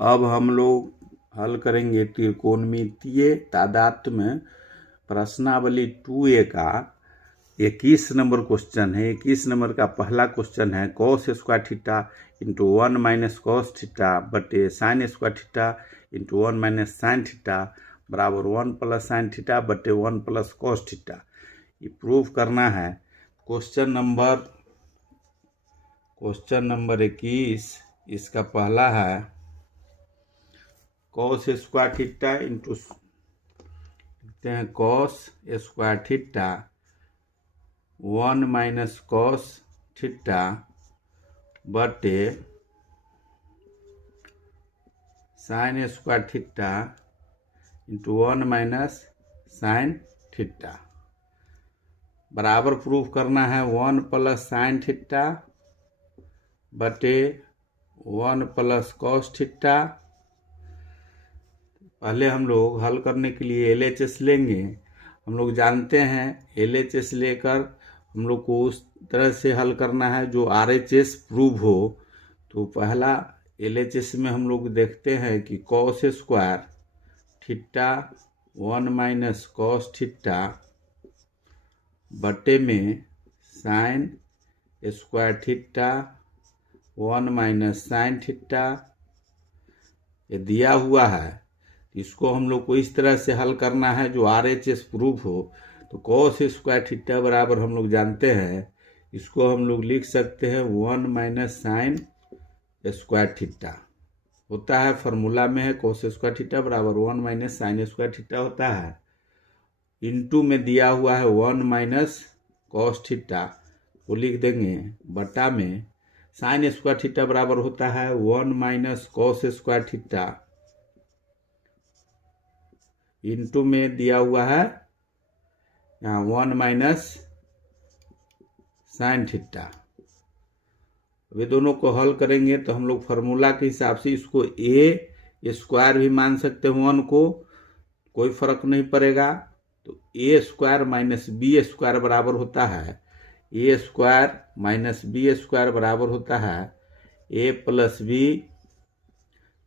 अब हम लोग हल करेंगे त्रिकोणमितीय तादात्म्य प्रश्नावली 2A का 21 नंबर क्वेश्चन है। 21 नंबर का पहला क्वेश्चन है cos square theta into 1 minus cos theta बटे sine square theta into 1 minus sine theta बराबर 1 प्लस साइन थीटा बटे 1 प्लस कॉस थीटा। ये प्रूफ करना है। क्वेश्चन नंबर 21 इसका पहला है cos square theta into cos square theta 1 minus cos theta बटे sine square theta into 1 minus sine theta बराबर प्रूफ करना है 1 प्लस साइन थीटा बटे 1 प्लस कॉस थीटा। पहले हम लोग हल करने के लिए LHS लेंगे। हम लोग जानते हैं LHS लेकर हम लोग को उस तरह से हल करना है जो RHS प्रूव हो। तो पहला LHS में हम लोग देखते हैं कि cos square theta 1 minus cos theta बटे में sign square theta 1 minus sine theta ये दिया हुआ है। इसको हम लोग को इस तरह से हल करना है जो RHS प्रूफ हो। तो cos स्क्वायर थीटा बराबर हम लोग जानते हैं, इसको हम लोग लिख सकते हैं 1 माइनस साइन स्क्वायर थीटा होता है। फार्मूला में है cos स्क्वायर थीटा बराबर 1 माइनस साइन स्क्वायर थीटा होता है। इनटू में दिया हुआ है 1 माइनस कॉस थीटा वो लिख देंगे बटा में साइन स्क्वायर थीटा बराबर होता है 1 minus cos square theta into में दिया हुआ है यहाँ 1 माइनस साइन थीटा। वे दोनों को हल करेंगे तो हम लोग फार्मूला के हिसाब से इसको ए स्क्वायर भी मान सकते हैं 1 को, कोई फर्क नहीं पड़ेगा। तो ए स्क्वायर माइनस बी स्क्वायर बराबर होता है ए स्क्वायर माइनस बी स्क्वायर बराबर होता है ए प्लस बी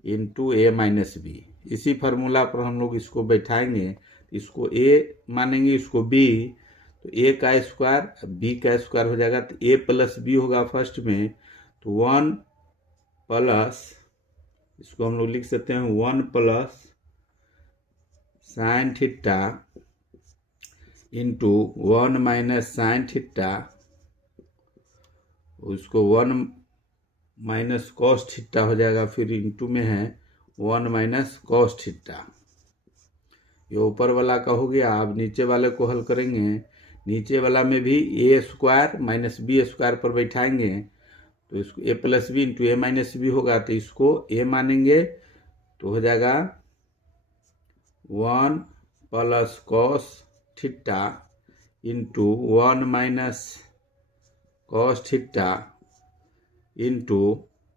इंटू ए माइनस बी। इसी फार्मूला पर हम लोग इसको बैठाएंगे। इसको ए मानेंगे, इसको बी, तो ए का स्क्वायर बी का स्क्वायर हो जाएगा। तो ए प्लस बी होगा फर्स्ट में, तो 1 प्लस इसको हम लोग लिख सकते हैं 1 plus sine theta into 1 minus sine theta, उसको 1 माइनस कॉस थीटा हो जाएगा। फिर इंटू में है 1 माइनस कॉस थीटा। ये ऊपर वाला का हो गया। अब नीचे वाले को हल करेंगे। नीचे वाला में भी ए स्क्वायर माइनस बी स्क्वायर पर बैठाएंगे तो इसको ए प्लस बी इंटू ए माइनस बी होगा। तो इसको ए मानेंगे तो हो जाएगा 1 plus cos theta into 1 minus cos theta into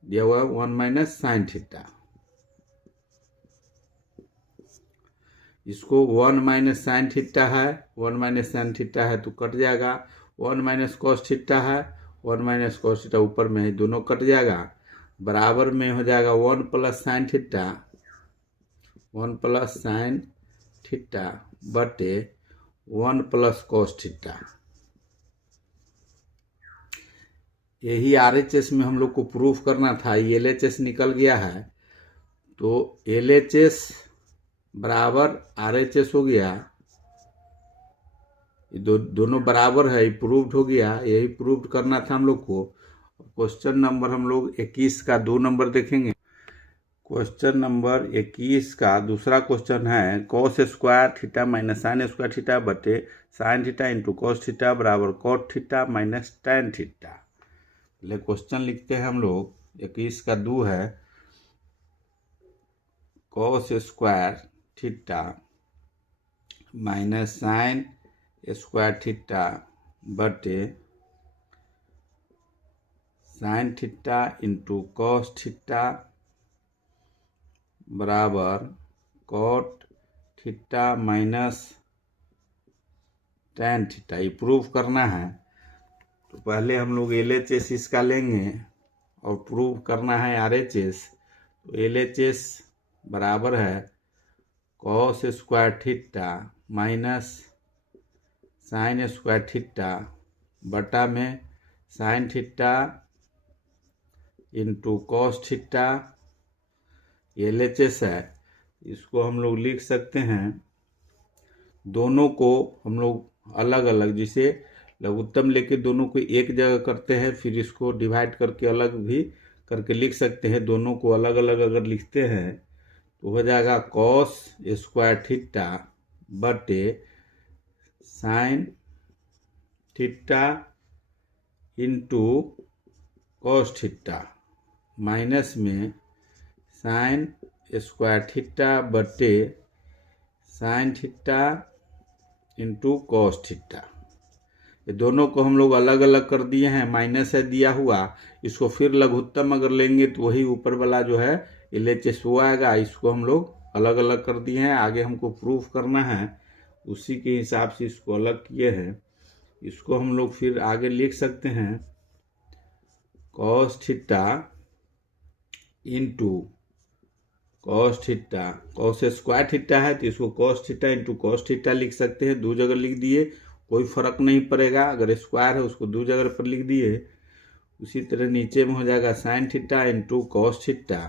दिया हुआ 1 माइनस साइन थीटा। इसको 1 माइनस साइन थीटा है, 1 माइनस साइन थीटा है तो कट जाएगा। 1 माइनस कॉस थीटा है, 1 माइनस कॉस थीटा ऊपर में है, दोनों कट जाएगा। बराबर में हो जाएगा 1 plus sine theta 1 plus sine theta बटे 1 प्लस कॉस थीटा। यही RHS में हम लोग को प्रूफ करना था। ये LHS निकल गया है तो LHS बराबर RHS हो गया। ये दोनों बराबर है, प्रूव्ड हो गया। यही प्रूव्ड करना था हम लोग को। क्वेश्चन नंबर हम लोग 21 का 2 नंबर देखेंगे। क्वेश्चन नंबर 21 का दूसरा क्वेश्चन है cos square theta minus sine square theta बटे sine theta into cos theta बराबर cot theta minus tan theta. पहले क्वेश्चन लिखते हैं हम लोग। 21 का 2 है cos square theta minus sine square theta बटे sine theta into cos theta बराबर cot theta minus tan theta. ये प्रूफ करना है तो पहले हम लोग LHS इसका लेंगे और प्रूव करना है RHS। तो LHS बराबर है cos square theta minus sine square theta बटा में sign theta into cos theta. LHS है, इसको हम लोग लिख सकते हैं, दोनों को हम लोग अलग अलग, जिसे लघुत्तम लेके दोनों को एक जगह करते हैं, फिर इसको डिवाइड करके अलग भी करके लिख सकते हैं। दोनों को अलग अलग अगर लिखते हैं तो हो जाएगा कॉस स्क्वायर थीटा बटे sine theta into cos theta minus में साइन स्क्वायर थीटा बटे sine theta into cos theta. ये दोनों को हम लोग अलग अलग कर दिए हैं, माइनस है दिया हुआ, इसको फिर लघुत्तम अगर लेंगे तो वही ऊपर वाला जो है LHS वो आएगा। इसको हम लोग अलग अलग कर दिए हैं, आगे हमको प्रूफ करना है, उसी के हिसाब से इसको अलग किए हैं। इसको हम लोग फिर आगे लिख सकते हैं cos theta into cos theta, cos square theta है तो इसको cos theta into cos theta लिख सकते हैं। दो जगह लिख दिए, कोई फर्क नहीं पड़ेगा, अगर स्क्वायर है उसको दो जगह पर लिख दिए। उसी तरह नीचे में हो जाएगा sign theta into cos theta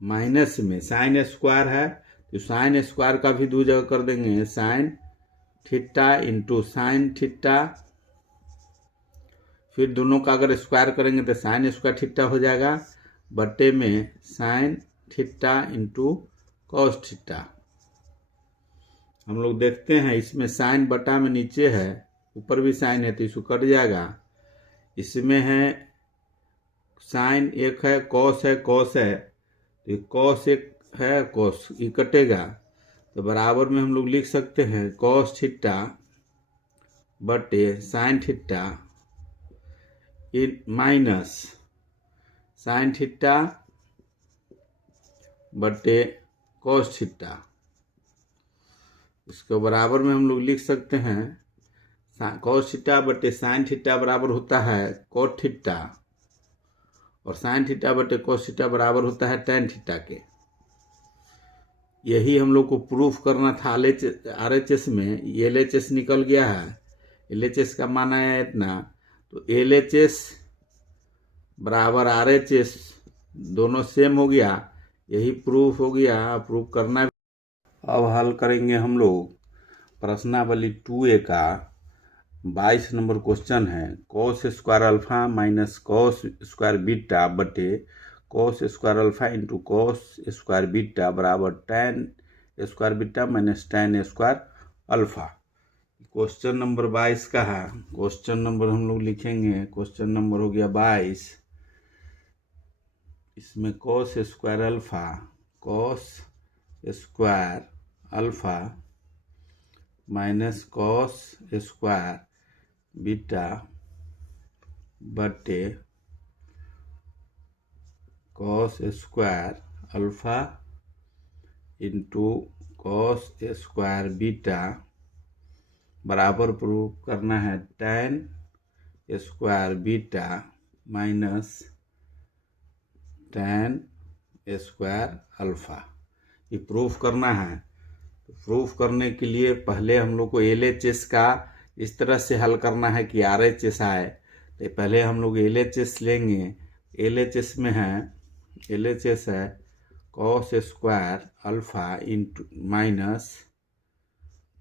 minus में साइन स्क्वायर है तो साइन स्क्वायर का भी दो जगह कर देंगे, sign theta into sine theta, फिर दोनों का अगर स्क्वायर करेंगे तो साइन स्क्वायर थीटा हो जाएगा बटे में sign theta into cos theta. हम लोग देखते हैं इसमें साइन बटा में नीचे है, ऊपर भी साइन है तो इसको कट जाएगा। इसमें है साइन एक है, कॉस है तो कॉस एक है, कॉस ये कटेगा तो बराबर में हम लोग लिख सकते हैं कॉस थीटा बटे sine theta minus sine theta बटे कॉस थीटा। इसके बराबर में हम लोग लिख सकते हैं कॉस थीटा बटे साइन थीटा बराबर होता है कॉट थीटा, और साइन थीटा बटे कॉस थीटा बराबर होता है टेन थीटा के। यही हम लोग को प्रूफ करना था RHS में। LHS निकल गया है, LHS का मान आया इतना, तो LHS बराबर RHS दोनों सेम हो गया, यही प्रूफ हो गया। प्रूफ करना अब हल करेंगे हम लोग प्रश्नावली 2A का 22 नंबर क्वेश्चन है, cos square alpha minus cos square beta बटे cos square alpha into cos square beta बराबर tan square beta minus tan square alpha. Question number 22 का है। क्वेश्चन नंबर हम लोग लिखेंगे, क्वेश्चन नंबर हो गया 22। इसमें cos square alpha minus cos square beta बटे cos square alpha into cos square beta बराबर प्रूफ करना है tan square beta minus tan square alpha. ये प्रूफ करना है। तो प्रूफ करने के लिए पहले हम लोग को LHS का इस तरह से हल करना है कि RHS आए, तो पहले हम लोग LHS लेंगे। LHS में है, LHS है cos square alpha into minus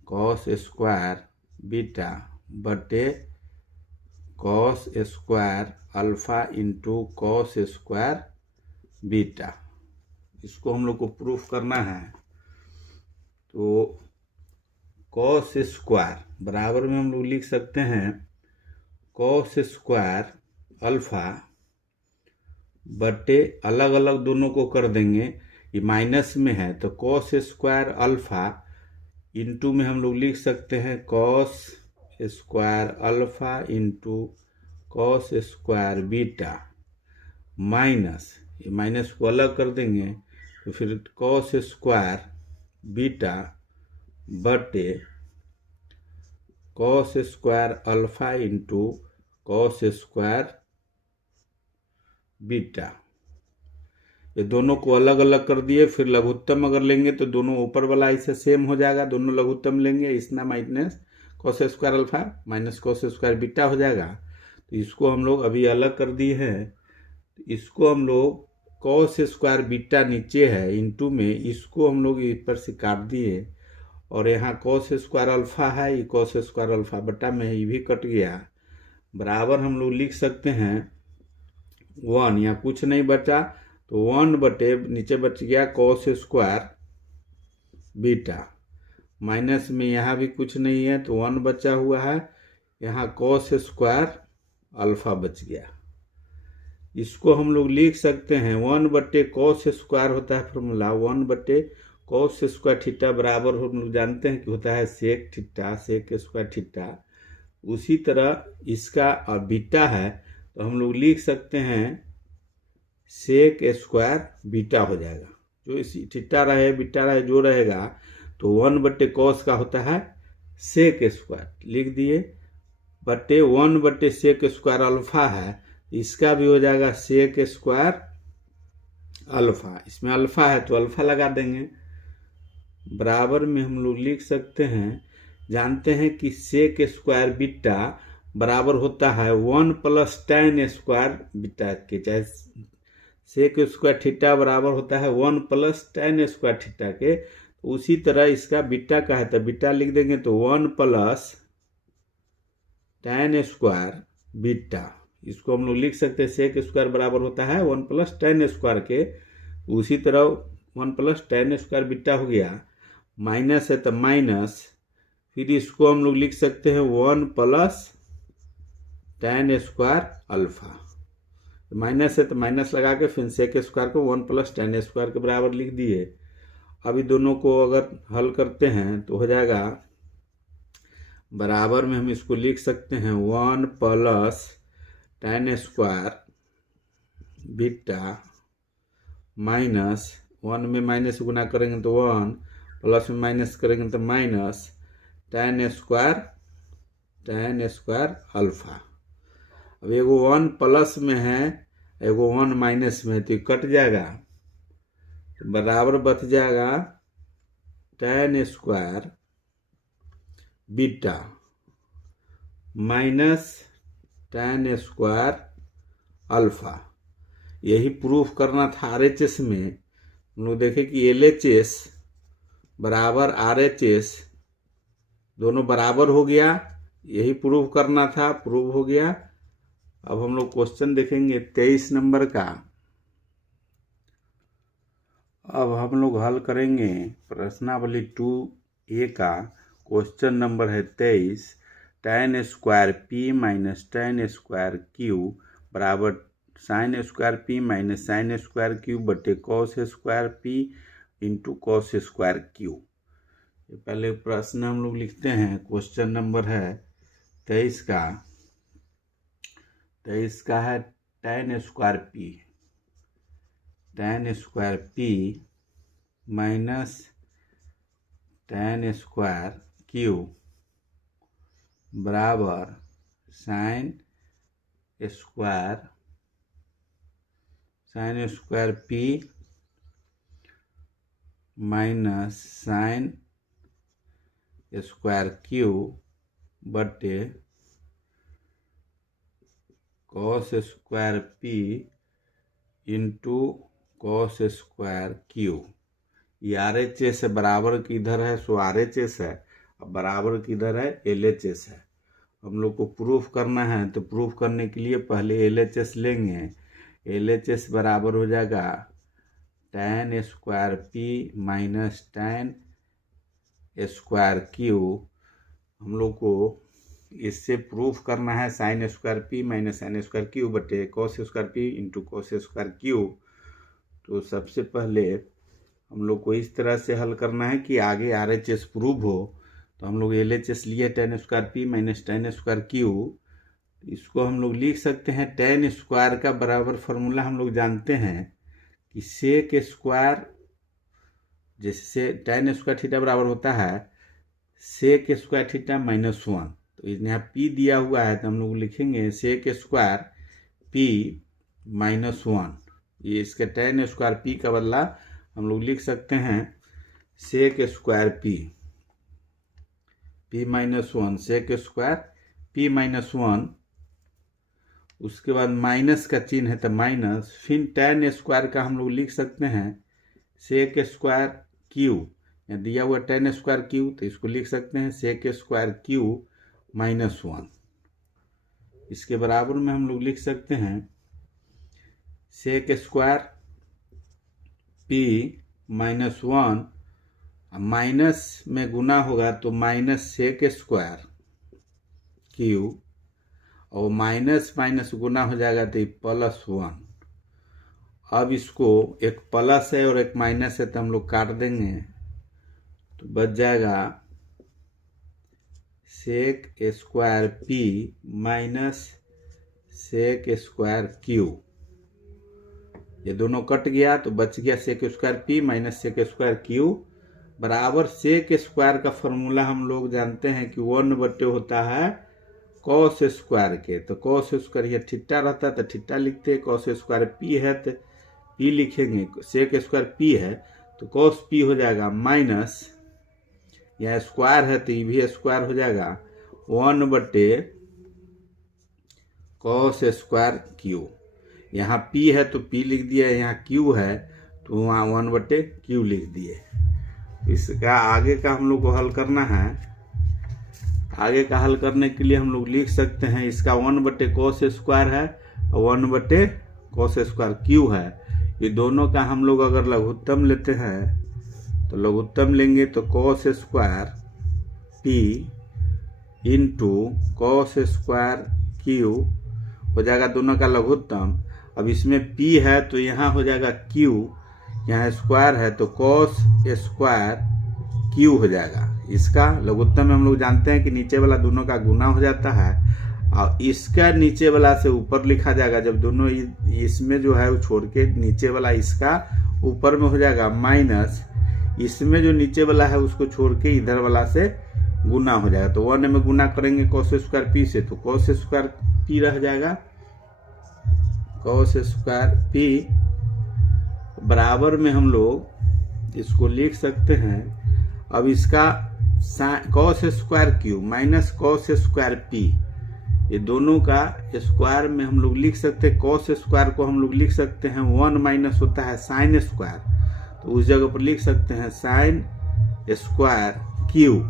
cos square beta बटे cos square alpha into cos square beta. इसको हम लोग को प्रूफ करना है। तो कॉस स्क्वायर बराबर में हम लोग लिख सकते हैं कॉस स्क्वायर अल्फा बटे अलग अलग दोनों को कर देंगे, ये माइनस में है तो कॉस स्क्वायर अल्फा इंटू में हम लोग लिख सकते हैं cos square alpha into cos square beta minus, ये माइनस को अलग कर देंगे तो फिर कॉस स्क्वायर बीटा बटे cos square alpha into cos square beta. ये दोनों को अलग अलग कर दिए, फिर लघुत्तम अगर लेंगे तो दोनों ऊपर वाला इससे सेम हो जाएगा, दोनों लघुत्तम लेंगे, इसना minus cos square alpha minus cos square beta हो जाएगा। तो इसको हम लोग अभी अलग कर दिए हैं, इसको हम लोग कॉस स्क्वायर बीटा नीचे है इंटू में, इसको हम लोग ऊपर से काट दिए, और यहाँ कॉस स्क्वायर अल्फा है, ये कॉस स्क्वायर अल्फा बटा में ये भी कट गया, बराबर हम लोग लिख सकते हैं 1, यहाँ कुछ नहीं बचा तो 1 बटे नीचे बच गया कॉस स्क्वायर बीटा, माइनस में यहाँ भी कुछ नहीं है तो 1 बचा हुआ है, यहाँ कॉस स्क्वायर अल्फा बच गया। इसको हम लोग लिख सकते हैं 1 बटे कॉस स्क्वायर होता है फॉर्मूला 1 बटे कॉस स्क्वायर थीटा बराबर हम लोग जानते हैं कि होता है sec theta, sec square theta. उसी तरह इसका और बीटा है तो हम लोग लिख सकते हैं सेक स्क्वायर बीटा हो जाएगा, जो इसी थीटा रहे बीटा रहे जो रहेगा तो 1 बटे कॉस का होता है सेक स्क्वायर लिख दिए, बटे 1 बटे सेक स्क्वायर अल्फा है, इसका भी हो जाएगा सेक स्क्वायर अल्फा, इसमें अल्फा है तो अल्फा लगा देंगे, बराबर में हम लोग लिख सकते हैं, जानते हैं कि सेक स्क्वायर बीटा बराबर होता है 1 प्लस tan स्क्वायर बीटा के, चाहे सेक स्क्वायर थीटा बराबर होता है 1 प्लस tan स्क्वायर थीटा के। उसी तरह इसका बीटा का है तो बीटा लिख देंगे तो 1 प्लस tan स्क्वायर बीटा, इसको हम लोग लिख सकते हैं सेक स्क्वायर बराबर होता है 1 प्लस tan स्क्वायर के। उसी तरह 1 प्लस tan स्क्वायर बीटा हो गया, माइनस है तो माइनस, फिर इसको हम लोग लिख सकते हैं 1 plus tan square alpha, minus है तो माइनस लगा के फिर सेक स्क्वायर को 1 प्लस tan स्क्वायर के बराबर लिख दिए। अभी दोनों को अगर हल करते हैं तो हो जाएगा, बराबर में हम इसको लिख सकते हैं 1 plus tan square beta minus 1 में माइनस गुना करेंगे तो 1, प्लस में माइनस करेंगे तो माइनस tan स्क्वायर अल्फा। अब एगो 1 प्लस में है एगो 1 माइनस में है तो कट जाएगा, तो बराबर बच जाएगा tan square beta minus tan square alpha. यही प्रूफ करना था RHS में, हम लोग देखें कि LHS बराबर RHS दोनों बराबर हो गया, यही प्रूफ करना था, प्रूफ हो गया। अब हम लोग क्वेश्चन देखेंगे 23 नंबर का। अब हम लोग हल करेंगे प्रश्नावली 2A का, क्वेश्चन नंबर है 23, tan square p minus tan square q बराबर sin square p minus sin square q बटे cos square p into cos square q। पहले प्रश्न हम लोग लिखते हैं, क्वेश्चन नंबर है 23 का, 23 का है tan square p minus tan square q बराबर sin square p minus sin square q बटे cos square p into cos square q। ये RHS बराबर किधर है सो RHS है, अब बराबर किधर है LHS है। हम लोग को प्रूफ करना है तो प्रूफ करने के लिए पहले LHS लेंगे, LHS बराबर हो जाएगा tan square p minus tan square q। हम लोग को इससे प्रूफ करना है sin square p minus sin square q बटे cos square p into cos square q। तो सबसे पहले हम लोग को इस तरह से हल करना है कि आगे RHS प्रूव हो, तो हम लोग LHS लिए tan square p minus tan square q। इसको हम लोग लिख सकते हैं tan स्क्वायर का बराबर फार्मूला हम लोग जानते हैं कि सेक स्क्वायर, जैसे tan स्क्वायर थीटा बराबर होता है सेक स्क्वायर थीटा माइनस 1, तो यहाँ p दिया हुआ है तो हम लोग लिखेंगे सेक स्क्वायर p माइनस 1 ये इसके tan स्क्वायर पी का बदला हम लोग लिख सकते हैं sec square P minus 1 sec square P minus 1, उसके बाद माइनस का चिन्ह है तो माइनस, फिर tan स्क्वायर का हम लोग लिख सकते हैं सेक स्क्वायर क्यू, दिया हुआ tan स्क्वायर क्यू तो इसको लिख सकते हैं सेक स्क्वायर क्यू माइनस 1। इसके बराबर में हम लोग लिख सकते हैं sec square P minus 1, minus में गुना होगा तो माइनस सेक स्क्वायर क्यू, और माइनस माइनस गुना हो जाएगा तो प्लस 1। अब इसको एक प्लस है और एक माइनस है तो हम लोग काट देंगे तो बच जाएगा sec square P minus sec square q. ये दोनों कट गया तो बच गया sec square P minus sec square q बराबर सेक स्क्वायर का फॉर्मूला हम लोग जानते हैं कि 1/, होता है कॉस स्क्वायर के। तो कॉस स्क्वायर ये थीटा रहता है तो थीटा लिखते हैं, कॉस स्क्वायर पी है तो पी लिखेंगे, सेक स्क्वायर पी है तो कॉस पी हो जाएगा माइनस, यहाँ स्क्वायर है तो ये भी स्क्वायर हो जाएगा 1/, कॉस स्क्वायर क्यू। यहाँ पी है तो पी लिख दिया, यहाँ क्यू है तो वहाँ 1/, क्यू लिख दिए। इसका आगे का हम लोग को हल करना है। आगे का हल करने के लिए हम लोग लिख सकते हैं इसका 1/, कॉस स्क्वायर है और 1/, कॉस स्क्वायर क्यू है। ये दोनों का हम लोग अगर लघुत्तम लेते हैं तो लघुत्तम लेंगे तो cos square P into cos square Q हो जाएगा, दोनों का लघुत्तम। अब इसमें पी है तो यहाँ हो जाएगा क्यू, यहाँ स्क्वायर है तो कॉस स्क्वायर क्यू हो जाएगा। इसका लघुत्तम में हम लोग जानते हैं कि नीचे वाला दोनों का गुना हो जाता है और इसका नीचे वाला से ऊपर लिखा जाएगा। जब दोनों इसमें जो है वो छोड़ के नीचे वाला इसका ऊपर में हो जाएगा माइनस, इसमें जो नीचे वाला है उसको छोड़ के इधर वाला से गुना हो जाएगा। तो 1 में गुना करेंगे कॉस स्क्वायर पी से तो कॉस स्क्वायर पी रह जाएगा, कॉस स्क्वायर पी बराबर में हम लोग इसको लिख सकते हैं। अब इसका cos square Q minus cos square P, ये दोनों का स्क्वायर में हम लोग लिख सकते हैं। कॉस स्क्वायर को हम लोग लिख सकते हैं 1 माइनस होता है साइन स्क्वायर, तो उस जगह पर लिख सकते हैं साइन स्क्वायर क्यू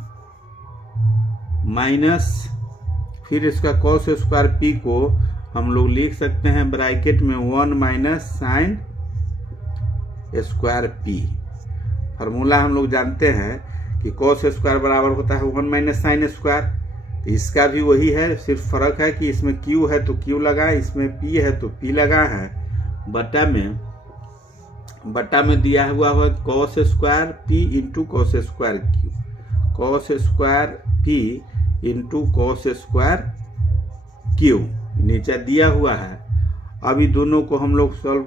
माइनस, फिर इसका कॉस स्क्वायर पी को हम लोग लिख सकते हैं ब्रैकेट में 1 minus sine square P. Formula हम लोग जानते हैं कि कॉस स्क्वायर बराबर होता है 1 माइनस साइन स्क्वायर, तो इसका भी वही है, सिर्फ फर्क है कि इसमें क्यू है तो क्यू लगा, इसमें पी है तो पी लगा है। बटा में दिया हुआ है cos square P into cos square Q, cos square P into cos square Q नीचे दिया हुआ है। अभी दोनों को हम लोग सॉल्व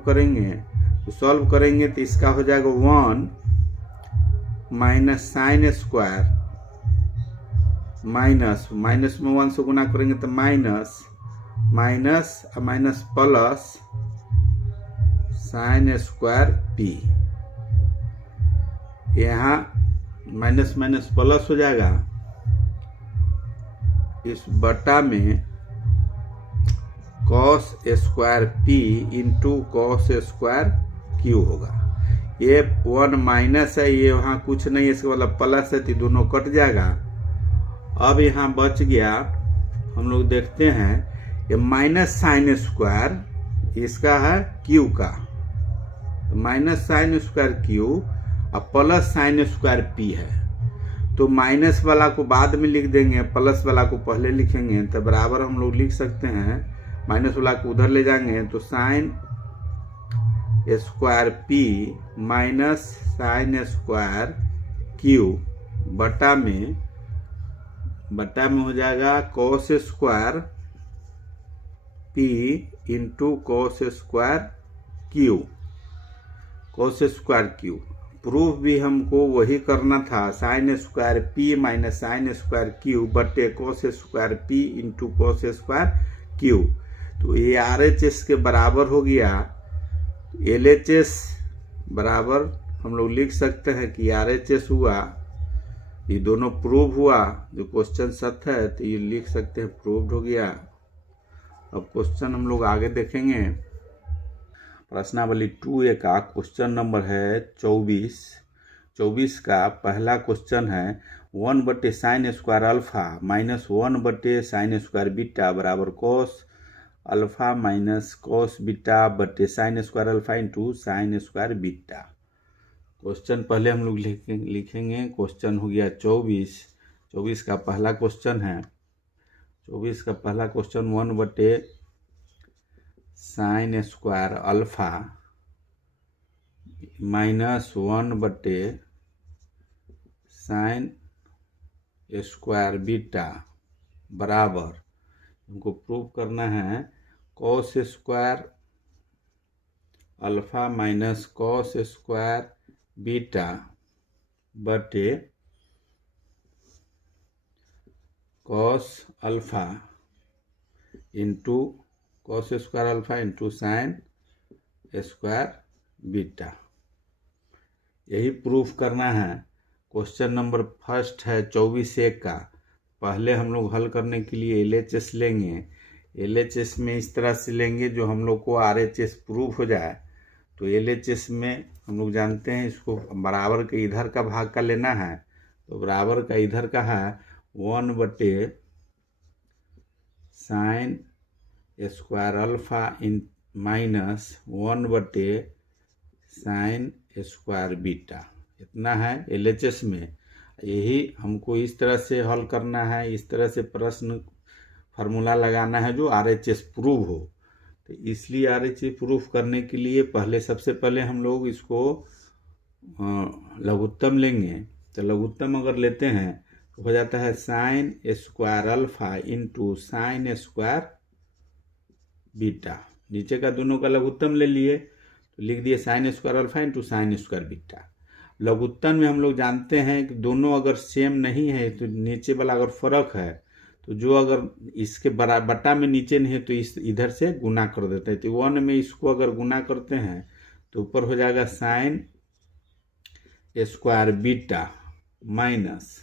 करेंगे तो इसका हो जाएगा 1 माइनस साइन स्क्वायर माइनस में 1 से गुना करेंगे तो minus plus sign square P, यहाँ माइनस प्लस हो जाएगा, इस बटा में cos square P into cos square Q होगा। ये 1 माइनस है, ये वहाँ कुछ नहीं है, इसका मतलब प्लस है तो दोनों कट जाएगा। अब यहाँ बच गया, हम लोग देखते हैं ये माइनस साइन स्क्वायर इसका है क्यू का, तो माइनस साइन स्क्वायर क्यू और प्लस साइन स्क्वायर पी है। तो माइनस वाला को बाद में लिख देंगे, प्लस वाला को पहले लिखेंगे, तो बराबर हम लोग लिख सकते हैं माइनस वाला को उधर ले जाएंगे तो sine square P minus sine square Q बटा में हो जाएगा cos square P into cos square Q, cos square Q. Proof भी हमको वही करना था, sine square P minus sine square Q बटे cos square P into cos square Q. तो ये RHS के बराबर हो गया, LHS बराबर हम लोग लिख सकते हैं कि RHS हुआ, ये दोनों प्रूव हुआ, जो क्वेश्चन सत्य है तो ये लिख सकते हैं प्रूव्ड हो गया। अब क्वेश्चन हम लोग आगे देखेंगे। प्रश्नावली 2A का क्वेश्चन नंबर है 24 का पहला क्वेश्चन है 1/sin² alpha minus 1/sin² beta बराबर cos अल्फा माइनस cos बीटा/sin² alpha into sin² beta. Question पहले हम लोग लिखेंगे। क्वेश्चन हो गया 24 का पहला क्वेश्चन है। 24 का पहला question 1/sin² alpha minus 1/sin² beta बराबर, हमको प्रूव करना है cos² alpha minus cos² beta बटे cos alpha into cos² alpha into sin² beta. यही प्रूफ करना है। क्वेश्चन नंबर फर्स्ट है 24A का। पहले हम लोग हल करने के लिए LHS लेंगे। LHS में इस तरह से लेंगे जो हम लोग को RHS प्रूफ हो जाए। तो LHS में हम लोग जानते हैं इसको बराबर के इधर का भाग का लेना है। तो बराबर का इधर का है 1/sin² अल्फा इन माइनस 1/sin² बीटा, इतना है LHS में। यही हमको इस तरह से हल करना है, इस तरह से प्रश्न फार्मूला लगाना है जो RHS प्रूव हो। तो इसलिए RHS प्रूफ करने के लिए सबसे पहले हम लोग इसको लघुत्तम लेंगे। तो लघुत्तम अगर लेते हैं तो हो जाता है sin² alpha into sin² beta. नीचे का दोनों का लघुत्तम ले लिए तो लिख दिए sin² alpha into sin² beta. लघुत्तम में हम लोग जानते हैं कि दोनों अगर सेम नहीं है तो नीचे वाला अगर फर्क है तो जो अगर इसके बटा में नीचे नहीं है तो इस इधर से गुना कर देते हैं। तो 1 में इसको अगर गुना करते हैं तो ऊपर हो जाएगा sin² बीटा माइनस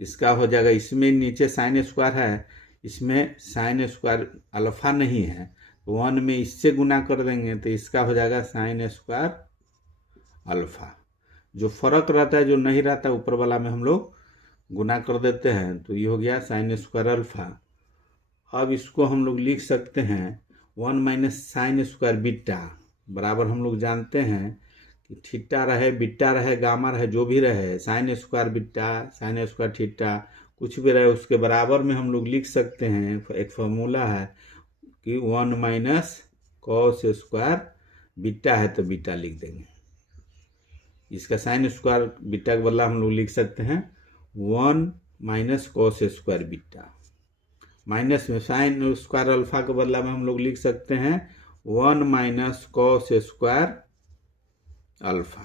इसका हो जाएगा, इसमें नीचे sin² है, इसमें sin² अल्फा नहीं है, 1 में इससे गुना कर देंगे तो इसका हो जाएगा sin² अल्फा। जो फर्क रहता है, जो नहीं रहता, ऊपर वाला में हम लोग गुना कर देते हैं तो ये हो गया sin² अल्फा। अब इसको हम लोग लिख सकते हैं 1 - sin² बीटा बराबर, हम लोग जानते हैं कि थीटा रहे, बीटा रहे, गामा रहे, जो भी रहे, sin² बीटा, sin² थीटा कुछ भी रहे उसके बराबर में हम लोग लिख सकते हैं। एक फॉर्मूला है कि 1 - cos² बीटा है तो बीटा लिख देंगे। इसका sin² बीटा के बदला हम लोग लिख सकते हैं 1 - cos² बीटा, माइनस में sin² अल्फा के बदला में हम लोग लिख सकते हैं 1 - cos² अल्फा।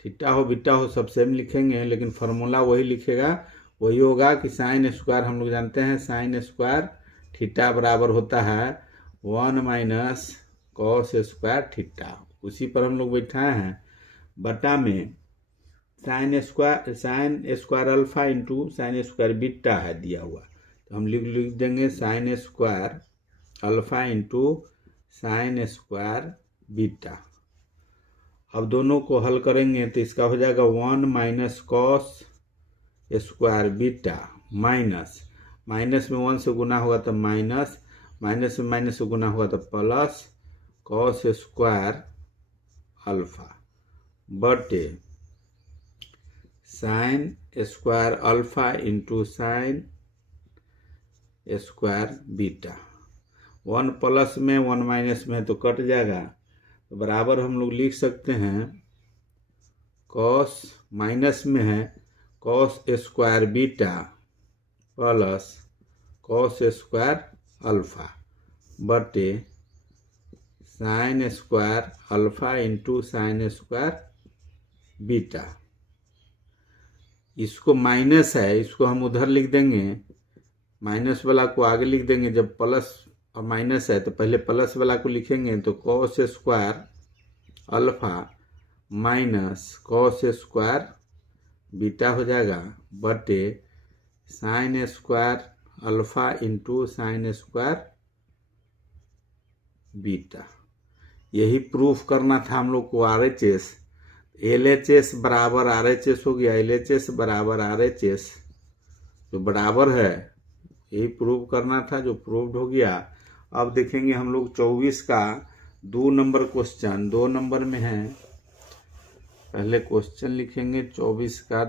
थीटा हो बीटा हो सब सेम लिखेंगे, लेकिन फार्मूला वही लिखेगा, वही होगा कि sin² हम लोग जानते हैं sin² थीटा बराबर होता है 1 - cos² थीटा। उसी पर हम लोग बैठाए हैं। बटा में sin² alpha into sin² beta है दिया हुआ, तो हम लिख देंगे sin² alpha into sin² beta. अब दोनों को हल करेंगे तो इसका हो जाएगा 1 - cos² बीटा माइनस में 1 से गुना होगा तो माइनस में माइनस से गुना होगा तो प्लस cos² अल्फा बटे sin² alpha into sin² beta. 1 plus में 1 माइनस में तो कट जाएगा, तो बराबर हम लोग लिख सकते हैं cos माइनस में है cos² beta plus cos² alpha बटे sin² alpha into sin² beta. इसको माइनस है, इसको हम उधर लिख देंगे, माइनस वाला को आगे लिख देंगे। जब प्लस और माइनस है तो पहले प्लस वाला को लिखेंगे, तो cos square alpha minus cos square beta हो जाएगा बटे sine square alpha into sine square beta. यही प्रूफ करना था हम लोग को। RHS LHS बराबर RHS हो गया, LHS बराबर RHS जो बराबर है, यही प्रूव करना था जो प्रूव्ड हो गया। अब देखेंगे हम लोग 24 का 2 नंबर क्वेश्चन, 2 नंबर में है। पहले क्वेश्चन लिखेंगे 24 का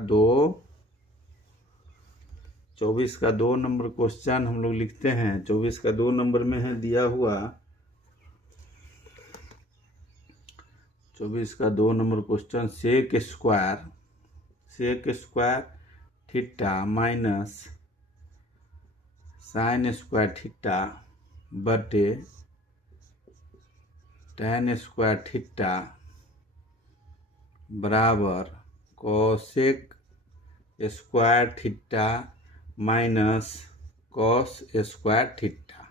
2 नंबर क्वेश्चन हम लोग लिखते हैं। 24 का 2 नंबर में है दिया हुआ 24 का 2 number question, sec square theta minus sine square theta बटे tan स्क्वायर थीटा बराबर cosec square theta minus cos square theta.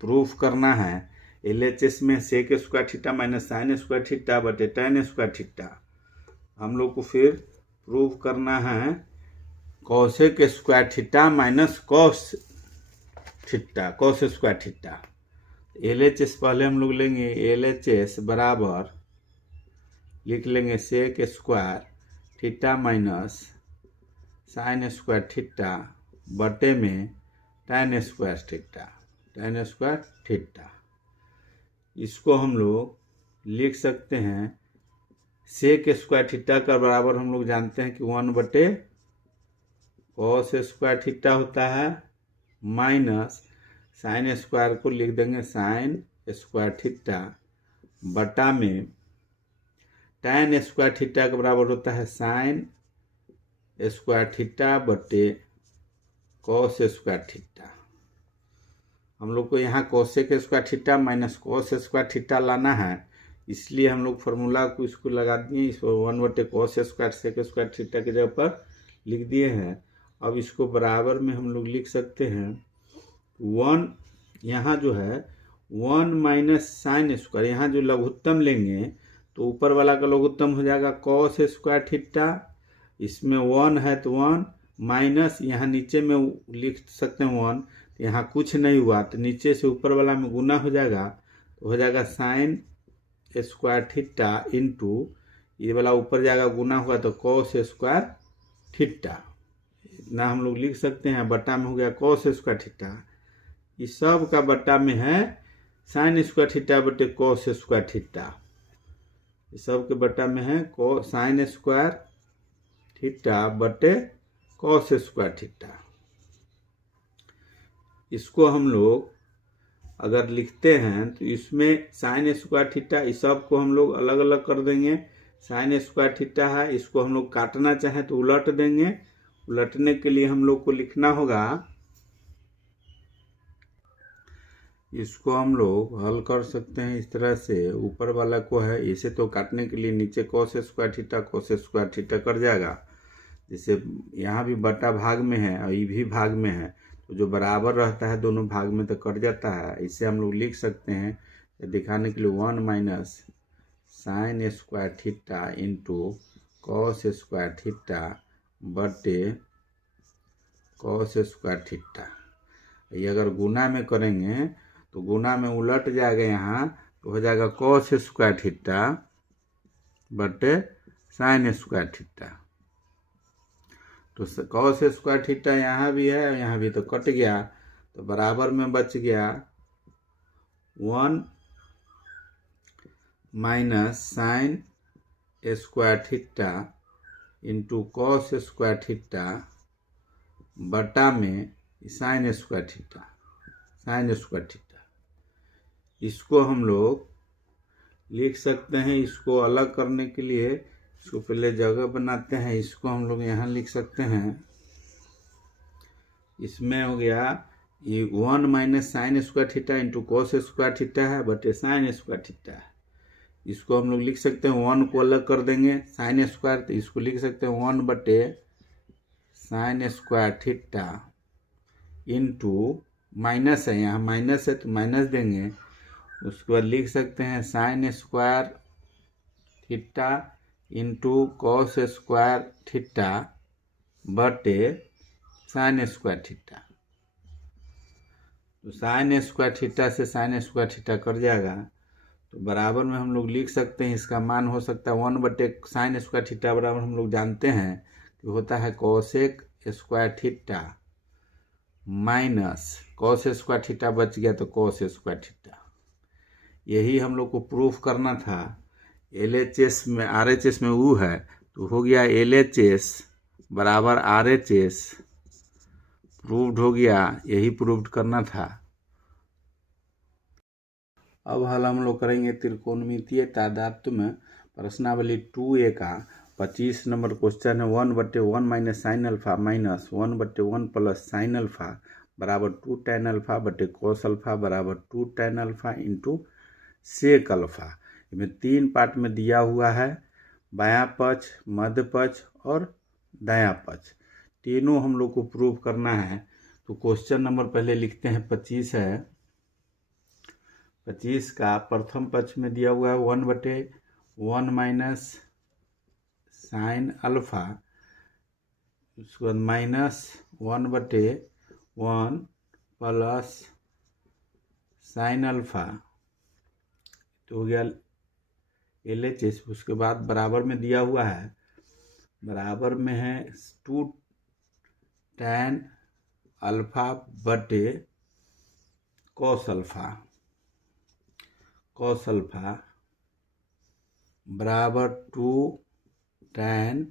Proof करना है। LHS में sec square theta minus sine square theta बटे tan स्क्वायर थीटा। हम लोग को फिर प्रूफ करना है cosec square theta minus cos square theta. LHS पहले हम लोग लेंगे, LHS बराबर लिख लेंगे sec square theta minus sine square theta बटे में tan स्क्वायर थीटा। इसको हम लोग लिख सकते हैं, सेक स्क्वायर थीटा का बराबर हम लोग जानते हैं कि 1 बटे कॉस स्क्वायर थीटा होता है, माइनस साइन स्क्वायर को लिख देंगे साइन स्क्वायर थीटा बटा में tan स्क्वायर थीटा के बराबर होता है साइन स्क्वायर थीटा बटे कॉस स्क्वायर थीटा। हम लोग को यहाँ cosec square theta minus cos square theta लाना है, इसलिए हम लोग फार्मूला को इसको लगा दिए। इसको 1 बटे cos square sec square theta की जगह पर लिख दिए हैं। अब इसको बराबर में हम लोग लिख सकते हैं 1, यहाँ जो है 1 माइनस साइन स्क्वायर, यहाँ जो लघुत्तम लेंगे तो ऊपर वाला का लघुत्तम हो जाएगा कॉस स्क्वायर थीटा, इसमें 1 है तो 1 माइनस यहाँ नीचे में लिख सकते हैं 1, तो यहाँ कुछ नहीं हुआ तो नीचे से ऊपर वाला में गुना हो जाएगा, तो हो जाएगा साइन स्क्वायर थीटा इंटू ये वाला ऊपर जाएगा गुना हुआ तो कॉस स्क्वायर थीटा। इतना हम लोग लिख सकते हैं। बटा में हो गया कॉस स्क्वायर थीटा, इस सब का बटा में है साइन स्क्वायर थीटा बटे कॉस स्क्वायर थीटा। इस सब के बटा में है साइन स्क्वायर थीटा बटे कॉस स्क्वायर थीटा। इसको हम लोग अगर लिखते हैं तो इसमें साइन स्क्वायर थीटा, इस सब को हम लोग अलग अलग कर देंगे। साइन स्क्वायर थीटा है, इसको हम लोग काटना चाहें तो उलट देंगे। उलटने के लिए हम लोग को लिखना होगा, इसको हम लोग हल कर सकते हैं इस तरह से। ऊपर वाला को है इसे तो काटने के लिए नीचे कॉस स्क्वायर थीटा कर जाएगा। जैसे यहाँ भी बटा भाग में है और ये भी भाग में है, तो जो बराबर रहता है दोनों भाग में तो कट जाता है। इसे हम लोग लिख सकते हैं दिखाने के लिए 1 minus sine square theta into cos square theta बटे कॉस स्क्वायर थीटा। ये अगर गुना में करेंगे तो गुना में उलट जाएगा, यहाँ तो हो जाएगा कॉस स्क्वायर थीटा बटे साइन स्क्वायर थीटा। तो कॉस स्क्वायर थीटा यहाँ भी है, यहाँ भी तो कट गया, तो बराबर में बच गया 1 minus sine square theta into cos square theta बटा में साइन स्क्वायर थीटा। इसको हम लोग लिख सकते हैं। इसको अलग करने के लिए इसको पहले जगह बनाते हैं। इसको हम लोग यहाँ लिख सकते हैं, इसमें हो गया ये 1 minus sine square theta into cos square theta है बटे साइन स्क्वायर थीटा है। इसको हम लोग लिख सकते हैं, 1 को अलग कर देंगे साइन स्क्वायर, तो इसको लिख सकते हैं 1 बटे sine square theta into minus है, यहाँ माइनस है तो माइनस देंगे। उसके बाद लिख सकते हैं sign square theta into cos square theta बटे साइन स्क्वायर थीटा। तो साइन स्क्वायर थीटा से साइन स्क्वायर थीटा कट जाएगा, तो बराबर में हम लोग लिख सकते हैं, इसका मान हो सकता है 1 बटे साइन स्क्वायर थीटा बराबर हम लोग जानते हैं कि होता है cosec square theta minus cos square theta बच गया तो कॉस स्क्वायर थीटा। यही हम लोग को प्रूफ करना था। LHS में RHS में U है तो हो गया LHS बराबर RHS, प्रूव्ड हो गया, यही प्रूव्ड करना था। अब हल हम लोग करेंगे त्रिकोणमितीय तादात्म्य में प्रश्नावली 2A का 25 नंबर क्वेश्चन है। 1/1 minus sine alpha minus 1/1 plus sine alpha बराबर 2 tan अल्फा बटे कॉस अल्फा बराबर 2 tan alpha into sec alpha. इसमें 3 पार्ट में दिया हुआ है, बायां पक्ष, मध्य पक्ष और दायां पक्ष, तीनों हम लोग को प्रूव करना है। तो क्वेश्चन नंबर पहले लिखते हैं 25 है। 25 का प्रथम पक्ष में दिया हुआ है 1/1 माइनस साइन अल्फा, उसके बाद माइनस 1/1 प्लस साइन अल्फा, तो हो गया LHS। उसके बाद बराबर में दिया हुआ है, बराबर में है 2 tan अल्फा बटे कॉस अल्फा, कॉस अल्फा बराबर 2 tan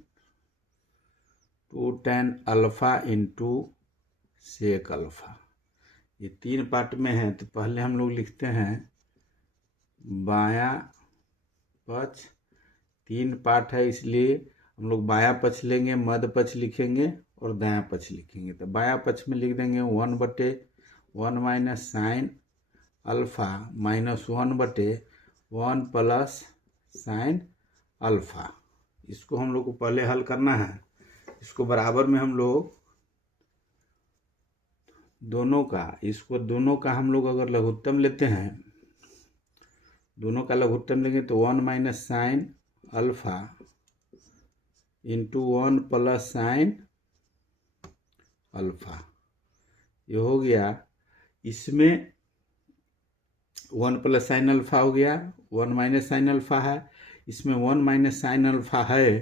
alpha into sec alpha. ये 3 पार्ट में है, तो पहले हम लोग लिखते हैं बायां पक्ष। 3 पार्ट है इसलिए हम लोग बायां पक्ष लेंगे, मध्य पक्ष लिखेंगे और दायां पक्ष लिखेंगे। तो बायां पक्ष में लिख देंगे 1/1 minus sine alpha minus 1/1 plus sine alpha. इसको हम लोग को पहले हल करना है। इसको बराबर में हम लोग दोनों का हम लोग अगर लघुत्तम लेते हैं, दोनों का लघुत्तम लेंगे तो 1 minus sine alpha into 1 plus sine alpha, ये हो गया। इसमें 1 प्लस साइन अल्फा हो गया, 1 माइनस साइन अल्फा है, इसमें 1 माइनस साइन अल्फा है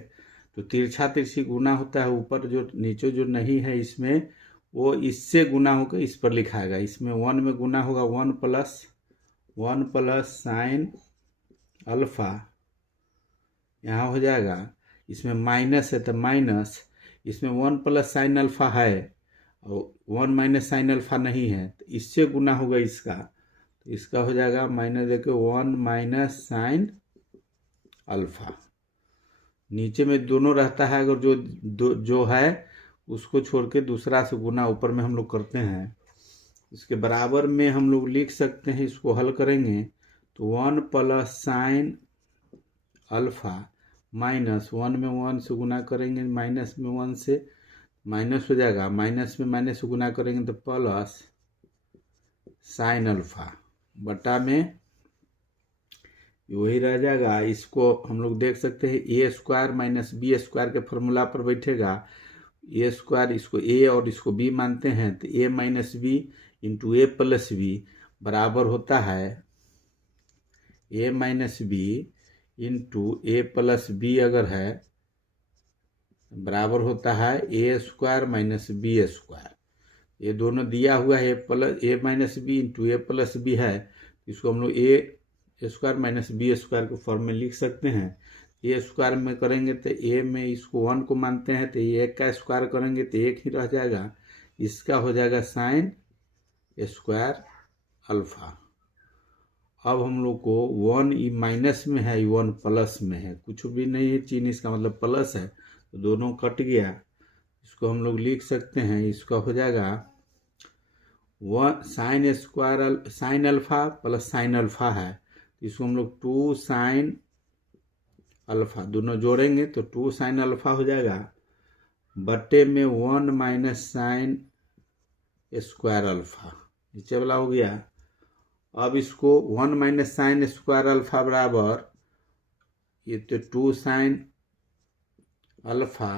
तो तिरछा तिरछी गुना होता है, ऊपर जो नीचे जो नहीं है इसमें वो इससे गुना होकर इस पर लिखाएगा। इसमें 1 में गुना होगा 1 प्लस साइन अल्फा, यहाँ हो जाएगा। इसमें माइनस है तो माइनस, इसमें 1 प्लस साइन अल्फा है और 1 माइनस साइन अल्फा नहीं है, तो इससे गुना होगा इसका, तो इसका हो जाएगा माइनस देके 1 माइनस साइन अल्फा। नीचे में दोनों रहता है, अगर जो है उसको छोड़ के दूसरा से गुना ऊपर में हम लोग करते हैं। इसके बराबर में हम लोग लिख सकते हैं, इसको हल करेंगे तो 1 प्लस साइन अल्फा माइनस 1 में 1 से गुना करेंगे, माइनस में 1 से माइनस हो जाएगा, माइनस में माइनस से गुना करेंगे तो प्लस साइन अल्फा बटा में वही रह जाएगा। इसको हम लोग देख सकते हैं ए स्क्वायर माइनस बी स्क्वायर के फॉर्मूला पर बैठेगा। ए स्क्वायर, इसको ए और इसको बी मानते हैं, तो ए माइनस बी इंटू ए प्लस बी बराबर होता है ए माइनस बी इंटू ए प्लस बी, अगर है बराबर होता है ए स्क्वायर माइनस बी स्क्वायर। ये दोनों दिया हुआ है, ए माइनस बी इंटू ए प्लस बी है, इसको हम लोग ए स्क्वायर माइनस बी स्क्वायर के फॉर्म में लिख सकते हैं। ए स्क्वायर में करेंगे तो ए में इसको 1 को मानते हैं, तो ये 1 का स्क्वायर करेंगे तो 1 ही रह जाएगा, इसका हो जाएगा साइन स्क्वायर अल्फा। अब हम लोग को 1 माइनस में है, 1 प्लस में है, कुछ भी नहीं है चिन्ह, इसका मतलब प्लस है, तो दोनों कट गया। इसको हम लोग लिख सकते हैं, इसका हो जाएगा 1 sine alpha plus sine alpha है, इसको हम लोग 2 साइन अल्फा दोनों जोड़ेंगे तो 2 साइन अल्फा हो जाएगा बटे में 1 माइनस साइन स्क्वायर अल्फा। नीचे वाला हो गया। अब इसको 1 माइनस साइन स्क्वायर अल्फा बराबर, ये तो 2 साइन अल्फा,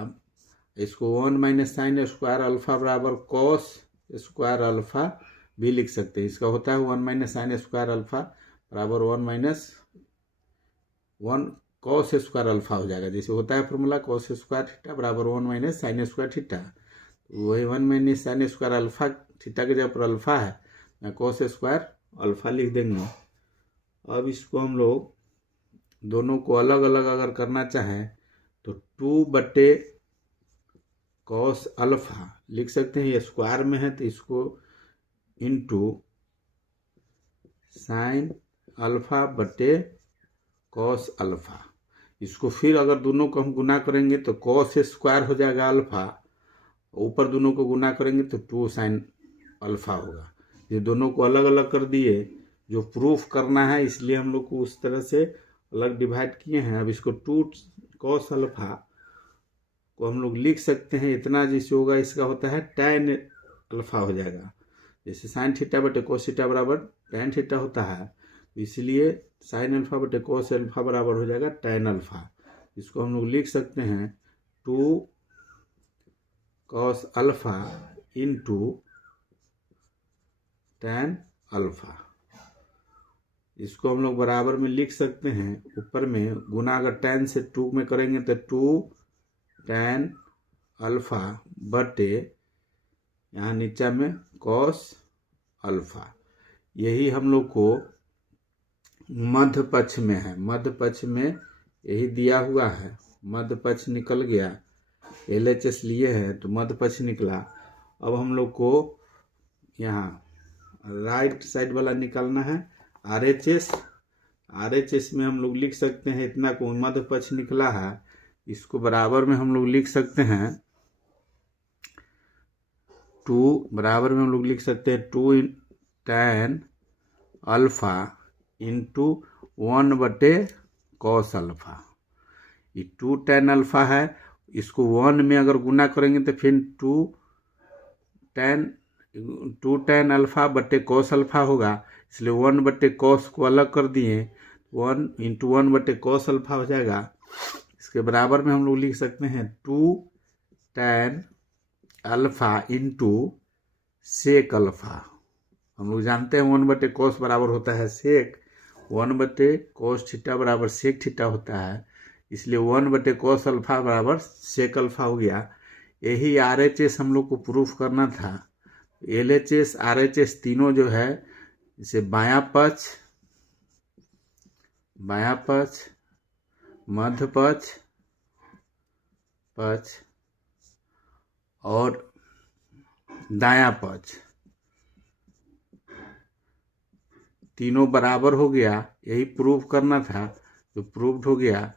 इसको 1 माइनस साइन स्क्वायर अल्फा बराबर कॉस स्क्वायर अल्फा भी लिख सकते हैं। इसका होता है 1 माइनस साइन स्क्वायर अल्फा बराबर 1 माइनस 1 कॉस स्क्वायर अल्फा हो जाएगा। जैसे होता है फॉर्मूला कॉस स्क्वायर थीटा बराबर 1 माइनस साइन स्क्वायर थीटा, वही 1 minus sine square alpha theta के जगह पर अल्फा है, मैं कॉस स्क्वायर अल्फा लिख देंगे। अब इसको हम लोग दोनों को अलग अलग अगर करना चाहें तो 2 बटे कॉस अल्फा लिख सकते हैं, ये स्क्वायर में है तो इसको इंटू साइन अल्फा बटे कॉस अल्फा। इसको फिर अगर दोनों को हम गुना करेंगे तो कॉस स्क्वायर हो जाएगा अल्फा, ऊपर दोनों को गुना करेंगे तो 2 साइन अल्फा होगा। ये दोनों को अलग अलग कर दिए, जो प्रूफ करना है इसलिए हम लोग को उस तरह से अलग डिवाइड किए हैं। अब इसको 2 कॉस अल्फा को हम लोग लिख सकते हैं इतना, जैसे होगा इसका होता है tan अल्फा हो जाएगा। जैसे साइन थीटा बटे कोस थीटा बराबर tan थीटा होता है, इसलिए साइन अल्फा बटे कोस अल्फा बराबर हो जाएगा tan अल्फा। इसको हम लोग लिख सकते हैं 2 cos alpha into tan alpha. इसको हम लोग बराबर में लिख सकते हैं, ऊपर में गुना अगर tan से 2 में करेंगे तो 2 tan अल्फा बटे यहाँ नीचे में कॉस अल्फा। यही हम लोग को मध्य पक्ष में है, मध्य पक्ष में यही दिया हुआ है। मध्य पक्ष निकल गया, LHS लिए हैं तो मध्य पक्ष निकला। अब हम लोग को यहाँ राइट साइड वाला निकालना है RHS। RHS में हम लोग लिख सकते हैं इतना को मध्य पक्ष निकला है, इसको बराबर में हम लोग लिख सकते हैं 2, बराबर में हम लोग लिख सकते हैं 2 tan अल्फा इंटू 1 बटे कॉस अल्फा। ये 2 tan अल्फा है, इसको 1 में अगर गुना करेंगे तो फिर 2 tan अल्फा बटे कॉस अल्फा होगा, इसलिए 1 बटे कॉस को अलग कर दिए, 1 इंटू 1 बटे कॉस अल्फा हो जाएगा। इसके बराबर में हम लोग लिख सकते हैं 2 tan alpha into sec alpha. हम लोग जानते हैं 1 बटे कॉस बराबर होता है सेक, 1 बटे कॉस थीटा बराबर सेक थीटा होता है, इसलिए 1 बटे कॉस अल्फा बराबर सेक अल्फा हो गया। यही RHS हम लोग को प्रूफ करना था। LHS RHS तीनों जो है, इसे बायां पक्ष, मध्य पक्ष और दायां पक्ष तीनों बराबर हो गया, यही प्रूफ करना था, जो प्रूव्ड हो गया।